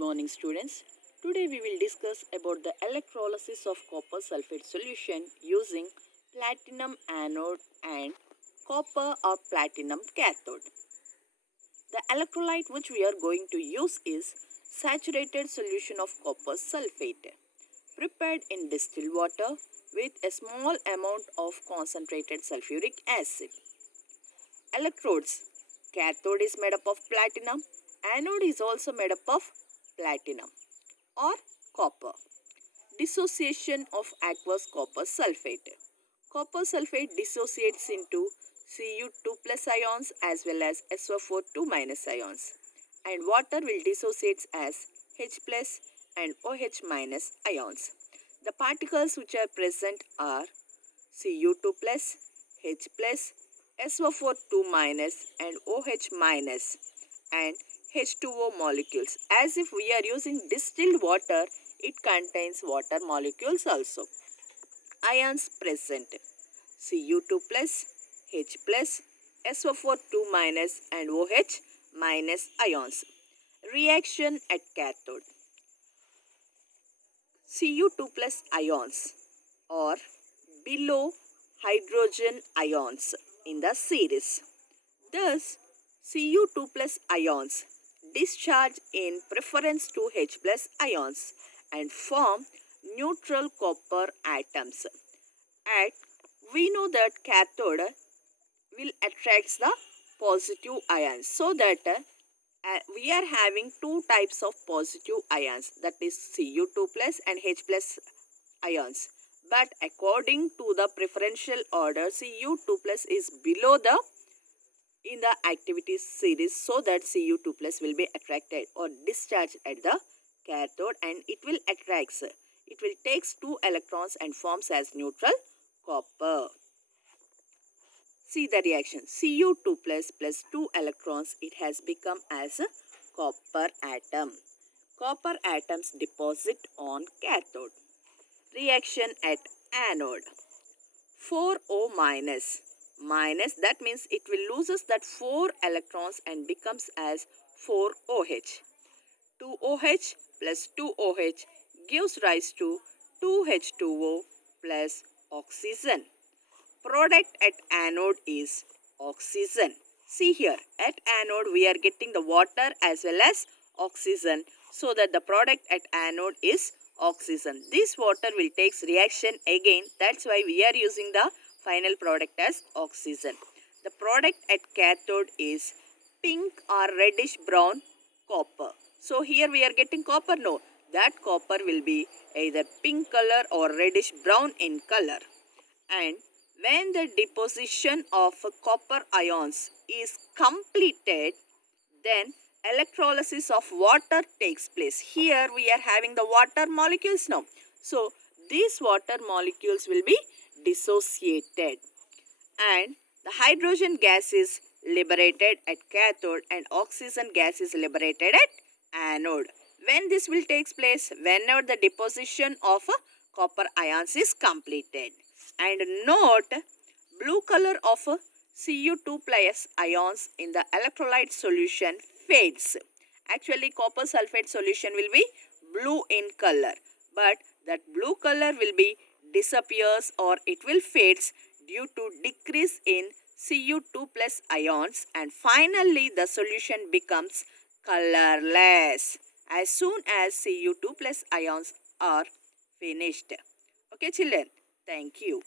morning students. Today we will discuss about the electrolysis of copper sulphate solution using platinum anode and copper or platinum cathode. The electrolyte which we are going to use is saturated solution of copper sulphate prepared in distilled water with a small amount of concentrated sulfuric acid. Electrodes. Cathode is made up of platinum. Anode is also made up of platinum or copper. Dissociation of aqueous copper sulphate. Copper sulphate dissociates into Cu2 plus ions as well as SO4 2 minus ions, and water will dissociate as H plus and OH minus ions. The particles which are present are Cu2 plus, H plus, SO4 2 minus and OH minus, and H2O molecules. As if we are using distilled water, it contains water molecules also. Ions present: Cu2 plus, H plus, SO4 2 minus and OH minus ions. Reaction at cathode. Cu2 plus ions or below hydrogen ions in the series. Thus, Cu2 plus ions discharge in preference to H plus ions and form neutral copper atoms. And we know that cathode will attract the positive ions, so that we are having two types of positive ions, that is Cu2 plus and H plus ions. But according to the preferential order, Cu2 plus is below in the activity series, so that Cu2 plus will be attracted or discharged at the cathode, and it will takes two electrons and forms as neutral copper. See the reaction. Cu2 plus plus 2 electrons, it has become as a copper atom. Copper atoms deposit on cathode. Reaction at anode. 4O minus. Minus, that means it will loses that 4 electrons and becomes as 4OH. 2OH plus 2OH gives rise to 2H2O plus oxygen. Product at anode is oxygen. See here, at anode we are getting the water as well as oxygen, so that the product at anode is oxygen. This water will takes reaction again, that's why we are using the final product as oxygen. The product at cathode is pink or reddish brown copper. So here we are getting copper, no, that copper will be either pink color or reddish brown in color. And when the deposition of copper ions is completed, then electrolysis of water takes place. Here we are having the water molecules now. So these water molecules will be dissociated and the hydrogen gas is liberated at cathode and oxygen gas is liberated at anode. When this will take place? Whenever the deposition of copper ions is completed. And note, blue color of Cu2 plus ions in the electrolyte solution fades. Actually, copper sulphate solution will be blue in color, but that blue color will be disappears or it will fades due to decrease in Cu2 plus ions, and finally the solution becomes colorless as soon as Cu2 plus ions are finished. Okay children, thank you.